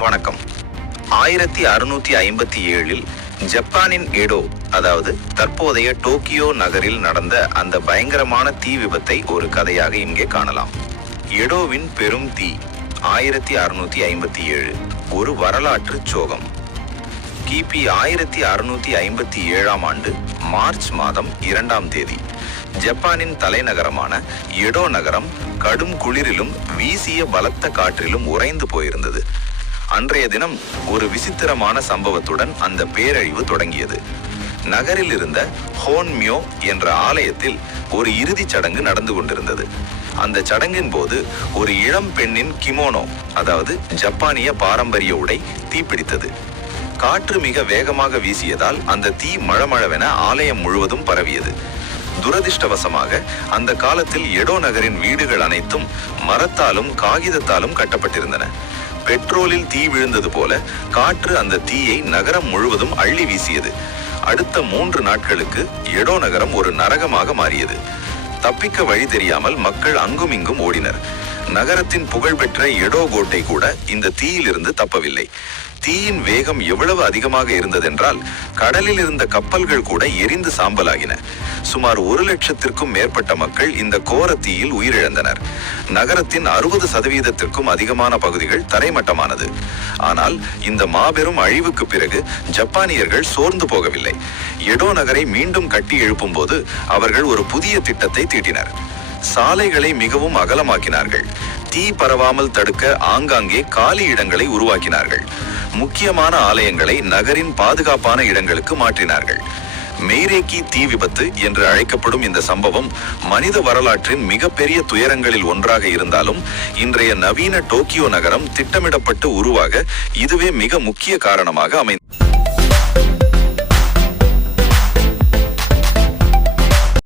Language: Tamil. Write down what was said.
வணக்கம். 1657 ஜப்பானின் எடோ, அதாவது தற்போதைய டோக்கியோ நகரில் நடந்த அந்த பயங்கரமான தீ விபத்தை ஒரு கதையாக இங்கே காணலாம். எடோவின் பெரும் தீ 1657 ஒரு வரலாற்று சோகம். கிபி 1657 ஆண்டு மார்ச் மாதம் 2ஆம் தேதி ஜப்பானின் தலைநகரமான எடோ நகரம் கடும் குளிரிலும் வீசிய பலத்த காற்றிலும் உறைந்து போயிருந்தது. அன்றைய தினம் ஒரு விசித்திரமான சம்பவத்துடன் அந்த பேரழிவு தொடங்கியது. நகரில் இருந்த ஹோன்மியோ என்ற ஆலயத்தில் ஒரு இறுதிச் சடங்கு நடந்து கொண்டிருந்தது. அந்த சடங்கின் போது ஒரு இளம் பெண்ணின் கிமோனோ, அதாவது ஜப்பானிய பாரம்பரிய உடை தீப்பிடித்தது. காற்று மிக வேகமாக வீசியதால் அந்த தீ மழமழவென ஆலயம் முழுவதும் பரவியது. துரதிர்ஷ்டவசமாக அந்த காலத்தில் எடோ நகரின் வீடுகள் அனைத்தும் மரத்தாலும் காகிதத்தாலும் கட்டப்பட்டிருந்தன. பெட்ரோலில் தீ விழுந்தது போல காற்று அந்த தீயை நகரம் முழுவதும் அள்ளி வீசியது. அடுத்த 3 நாட்களுக்கு எடோ நகரம் ஒரு நரகமாக மாறியது. தப்பிக்க வழி தெரியாமல் மக்கள் அங்குமிங்கும் ஓடினர். நகரத்தின் புகழ்பெற்ற எடோ கோட்டை கூட இந்த தீயிலிருந்து தப்பவில்லை. தீயின் வேகம் எவ்வளவு அதிகமாக இருந்ததென்றால் கடலில் இருந்த கப்பல்கள் கூட எரிந்து சாம்பலாகின. சுமார் 1,00,000த்திற்கும் மேற்பட்ட மக்கள் இந்த கோர தீயில் உயிரிழந்தனர். நகரத்தின் 60% அதிகமான பகுதிகள் தரைமட்டமானது. ஆனால் இந்த மாபெரும் அழிவுக்கு பிறகு ஜப்பானியர்கள் சோர்ந்து போகவில்லை. எடோ நகரை மீண்டும் கட்டி எழுப்பும் போது அவர்கள் ஒரு புதிய திட்டத்தை தீட்டினர். சாலைகளை மிகவும் அகலமாக்கினார்கள். தீ பரவாமல் தடுக்க ஆங்காங்கே காலி இடங்களை உருவாக்கினார்கள். முக்கியமான ஆலயங்களை நகரின் பாதுகாப்பான இடங்களுக்கு மாற்றினார்கள். மெய்ரேக்கி தீ விபத்து என்று அழைக்கப்படும் இந்த சம்பவம் மனித வரலாற்றின் மிகப்பெரிய துயரங்களில் ஒன்றாக இருந்தாலும் இன்றைய நவீன டோக்கியோ நகரம் திட்டமிடப்பட்டு உருவாக இதுவே மிக முக்கிய காரணமாக அமைந்தது.